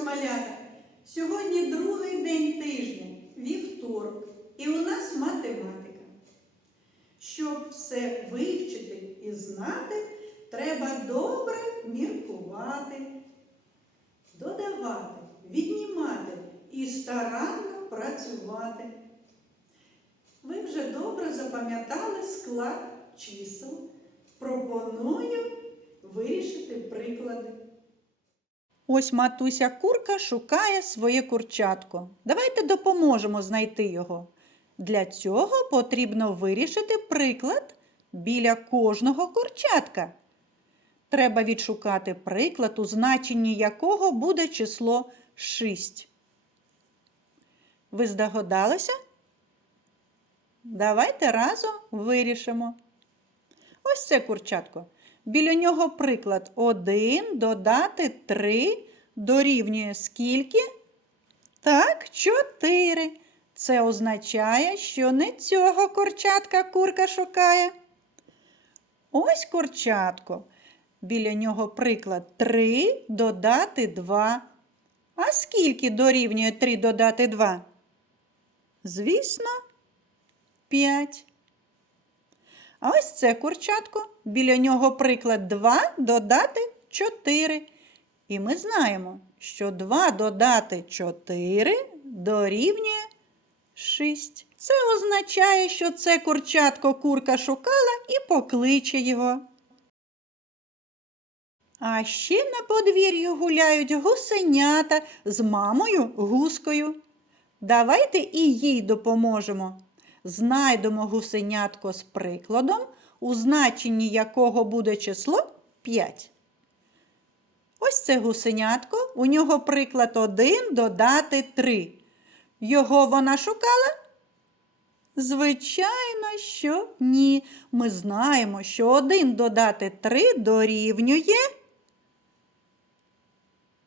вас! Сьогодні другий день тижня, вівторок, і у нас математика. Щоб все вивчити і знати, треба добре міркувати, додавати, віднімати і старанно працювати. Ви вже добре запам'ятали склад чисел. Пропоную вирішити приклади. Ось матуся курка шукає своє курчатко. Давайте допоможемо знайти його. Для цього потрібно вирішити приклад біля кожного курчатка. Треба відшукати приклад, у значенні якого буде число 6. Ви здогадалися? Давайте разом вирішимо. Ось це курчатко. Біля нього приклад 1 додати 3 дорівнює скільки? Так, 4. Це означає, що не цього курчатка курка шукає. Ось курчатко. Біля нього приклад 3 додати 2. А скільки дорівнює 3 додати 2? Звісно, 5. А ось це курчатко. Біля нього приклад 2 додати 4. І ми знаємо, що 2 додати 4 дорівнює 6. Це означає, що це курчатко курка шукала і покличе його. А ще на подвір'ї гуляють гусенята з мамою гускою. Давайте і їй допоможемо. Знайдемо гусенятко з прикладом, у значенні якого буде число 5. Ось це гусенятко, у нього приклад 1 додати 3. Його вона шукала? Звичайно, що ні. Ми знаємо, що 1 додати 3 дорівнює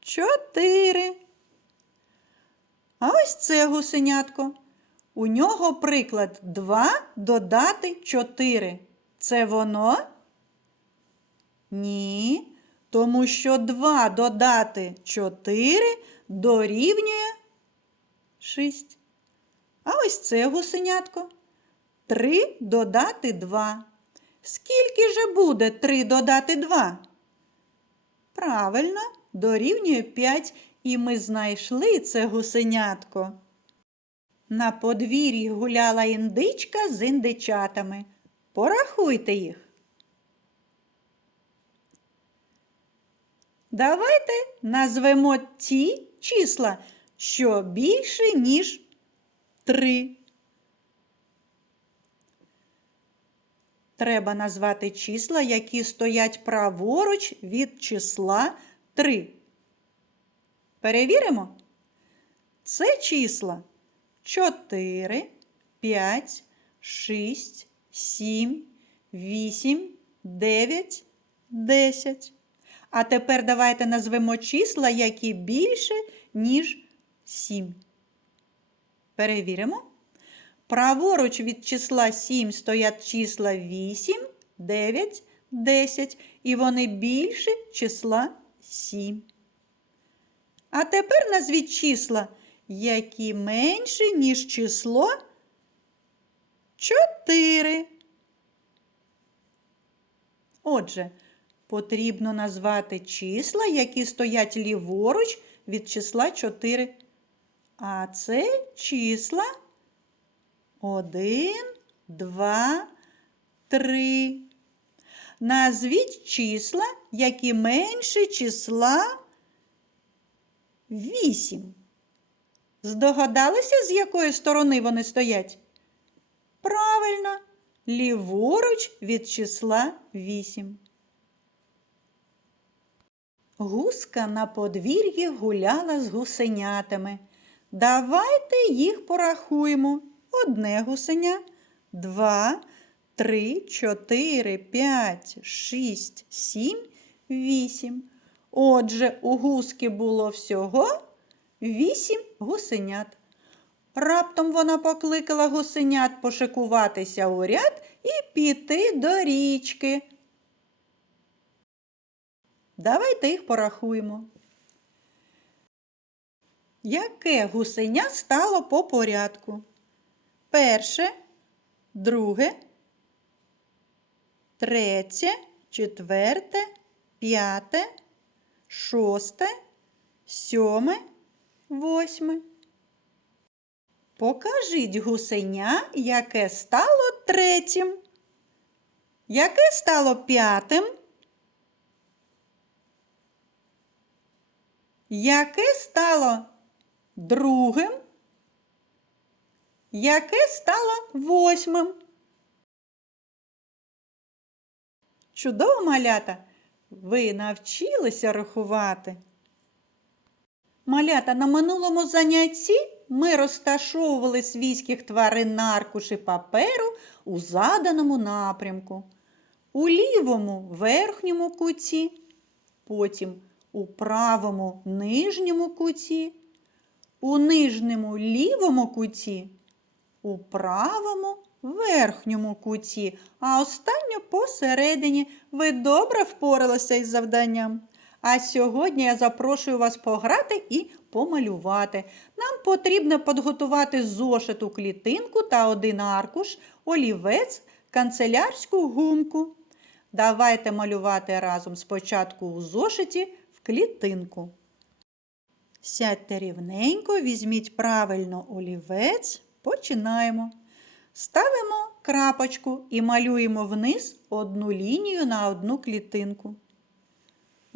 4. А ось це гусенятко. У нього приклад 2 додати 4. Це воно? Ні. Тому що 2 додати 4 дорівнює 6. А ось це гусенятко. 3 додати 2. Скільки же буде 3 додати 2? Правильно, дорівнює 5. І ми знайшли це гусенятко. На подвір'ї гуляла індичка з індичатами. Порахуйте їх. Давайте назвемо ті числа, що більше, ніж 3. Треба назвати числа, які стоять праворуч від числа 3. Перевіримо. Це числа 4, 5, 6, 7, 8, 9, 10. А тепер давайте назвемо числа, які більше, ніж 7. Перевіримо. Праворуч від числа 7 стоять числа 8, 9, 10. І вони більше числа 7. А тепер назвіть числа, які менші, ніж число 4. Отже, потрібно назвати числа, які стоять ліворуч від числа 4. А це числа 1, 2, 3. Назвіть числа, які менші числа 8. Здогадалися, з якої сторони вони стоять? Правильно, ліворуч від числа 8. Гуска на подвір'ї гуляла з гусенятами. Давайте їх порахуємо. Одне гусеня, два, три, чотири, п'ять, шість, сім, вісім. Отже, у гуски було всього вісім гусенят. Раптом вона покликала гусенят пошикуватися у ряд і піти до річки. Давайте їх порахуємо. Яке гусеня стало по порядку? Перше, друге, третє, четверте, п'яте, шосте, сьоме, восьме. Покажіть гусеня, яке стало третім. Яке стало п'ятим? Яке стало другим? Яке стало восьмим? Чудово, малята! Ви навчилися рахувати. Малята, на минулому занятті ми розташовували свійських тварин на аркуші паперу у заданому напрямку. У лівому верхньому куті, потім у правому нижньому куті, у нижньому лівому куті, у правому верхньому куті, а останню посередині ви добре впоралися із завданням. А сьогодні я запрошую вас пограти і помалювати. Нам потрібно підготувати зошиту клітинку та один аркуш, олівець, канцелярську гумку. Давайте малювати разом спочатку у зошиті в клітинку. Сядьте рівненько, візьміть правильно олівець. Починаємо. Ставимо крапочку і малюємо вниз одну лінію на одну клітинку.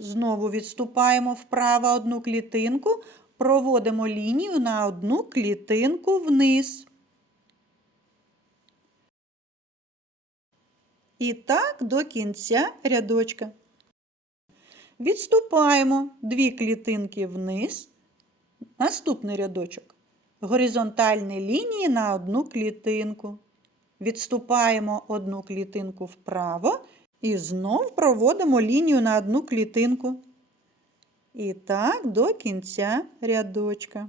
Знову відступаємо вправо одну клітинку, проводимо лінію на одну клітинку вниз. І так до кінця рядочка. Відступаємо дві клітинки вниз. Наступний рядочок. Горизонтальні лінії на одну клітинку. Відступаємо одну клітинку вправо і знов проводимо лінію на одну клітинку. І так до кінця рядочка.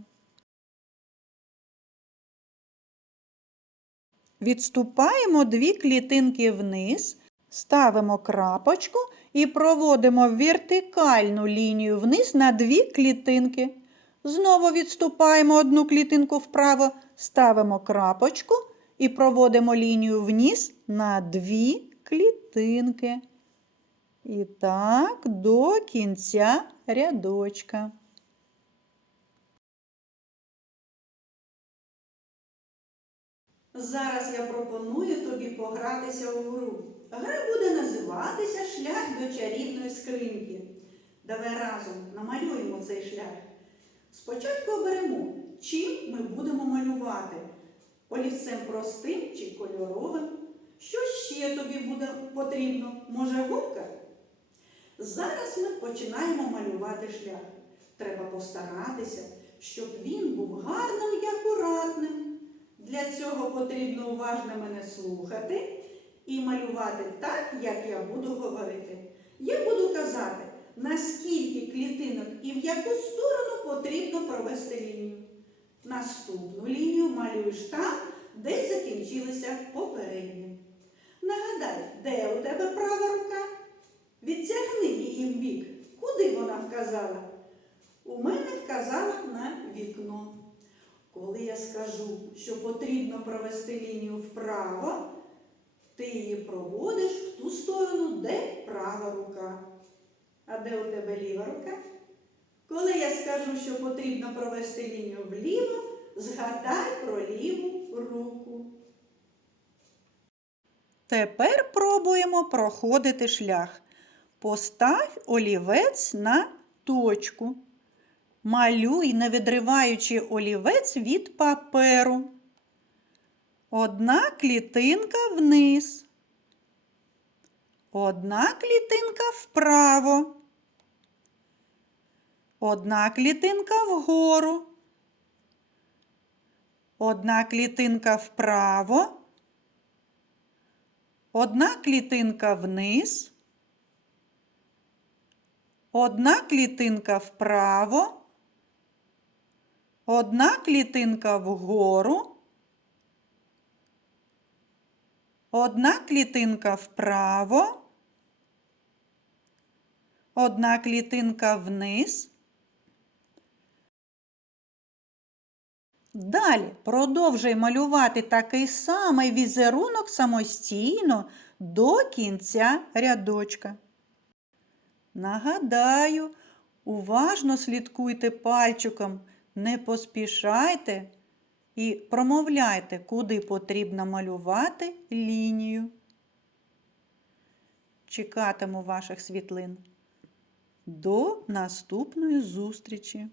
Відступаємо дві клітинки вниз, ставимо крапочку і проводимо вертикальну лінію вниз на дві клітинки. Знову відступаємо одну клітинку вправо, ставимо крапочку і проводимо лінію вниз на дві клітинки. І так до кінця рядочка. Зараз я пропоную тобі погратися у гру. Гра буде називатися Шлях до чарівної скриньки. Давай разом намалюємо цей шлях. Спочатку оберемо, чим ми будемо малювати. Олівцем простим чи кольоровим. Що ще тобі буде потрібно? Може, губка? Зараз ми починаємо малювати шлях. Треба постаратися, щоб він був гарним і акуратним. Для цього потрібно уважно мене слухати і малювати так, як я буду говорити. Я буду казати, наскільки клітинок і в яку сторону потрібно провести лінію. Наступну лінію малюєш там, де закінчилися попередні. Нагадай, де у тебе права рука? Відтягни її вбік. Куди вона вказала? У мене вказала на вікно. Коли я скажу, що потрібно провести лінію вправо, ти її проводиш в ту сторону, де права рука. А де у тебе ліва рука? Коли я скажу, що потрібно провести лінію вліво, згадай про ліву руку. Тепер пробуємо проходити шлях. Постав олівець на точку. Малюй, не відриваючи олівець від паперу. Одна клітинка вниз. Одна клітинка вправо. Одна клітинка вгору. Одна клітинка вправо. Одна клітинка вниз. Одна клітинка вправо. Одна клітинка вгору. Одна клітинка вправо. Одна клітинка вниз. Далі продовжуй малювати такий самий візерунок самостійно до кінця рядочка. Нагадаю, уважно слідкуйте пальчиком, не поспішайте і промовляйте, куди потрібно малювати лінію. Чекатиму ваших світлин. До наступної зустрічі!